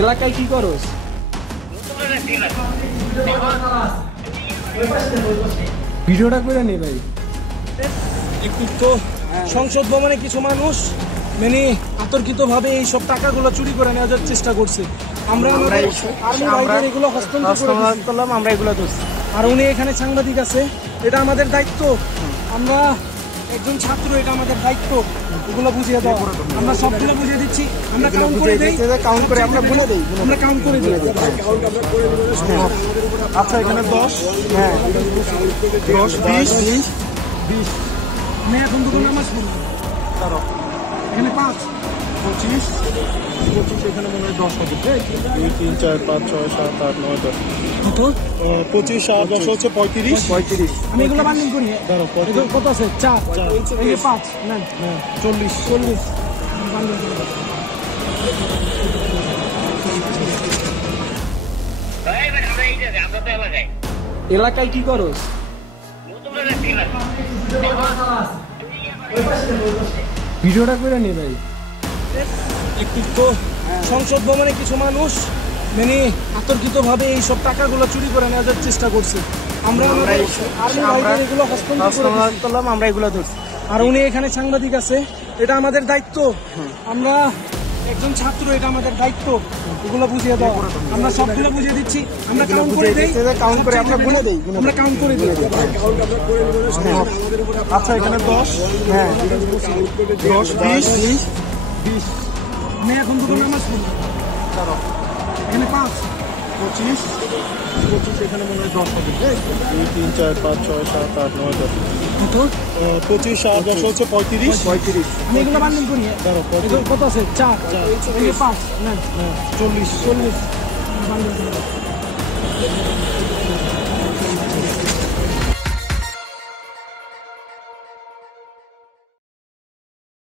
এলাকায় কি করস? ভিডিওটা করে নি ভাই। একটু তো সংসদ ভবনে কিছু মানুষ মানে আতর্কিতভাবে এই সব টাকাগুলো চুরি করে নেওয়ার চেষ্টা করছে। আমরা এগুলো হস্তান্তর করলাম, আমরা এগুলো ধরছি। আর উনি এখানে সাংবাদিক আছে, এটা আমাদের দায়িত্ব। আমরা একজন ছাত্র, এটা আমাদের দায়িত্ব এগুলো বুঝিয়ে দেওয়া। আমরা সবগুলো বুঝিয়ে দিচ্ছি, আমরা কাউন্ট করে দিই, কাউন্ট করে আমরা বলে দিই, আমরা কাউন্ট করে দিই। আচ্ছা এখানে 10, হ্যাঁ 10, 20, 20। আমি এখন দুটো নামাজ পড়ব। এখানে 5, 25, 25, এখানে মনে হয় 10 হবে। 2, 3, 4, 5, 6, 7, 8, 9, 10। কত? 25 আর 10 হচ্ছে 35। আমি এগুলো বান্ডিং করি। কত আছে? 4, 5, নেন 40। বান্ডিং করি। এলাকায় কি করস? ভিডিওটা করে নি ভাই। একটু তো সংসদ ভবনে কিছু মানুষ মানে আতর্কিতভাবে এই সব টাকাগুলো চুরি করে নেওয়ার চেষ্টা করছে। আমরা এগুলো হস্তান্তর করলাম, আমরা এগুলো ধরছি। আর উনি এখানে সাংবাদিক আছে, এটা আমাদের দায়িত্ব। আমরা একজন ছাত্র, এটা আমাদের দায়িত্ব এগুলো বুঝিয়ে দেওয়া। আমরা সবগুলো বুঝিয়ে দিচ্ছি, আমরা কাউন্ট করে দিই, কাউন্ট করে আমরা বলে দিই, আমরা কাউন্ট করে দিই। আচ্ছা এখানে 10, হ্যাঁ 10, 20, 20। আমি এখন দুটো নামাজ পড়ব। এখানে 5, 25, 25, এখানে মনে হয় 10 হবে। 2, 3, 4, 5, 6, 7, 8, 9, 10। কত? 25 আর 10 হচ্ছে 35। আমি এগুলো বান্ডিং করি। কত আছে? 4, 5, নেন 40। বান্ডিং করি।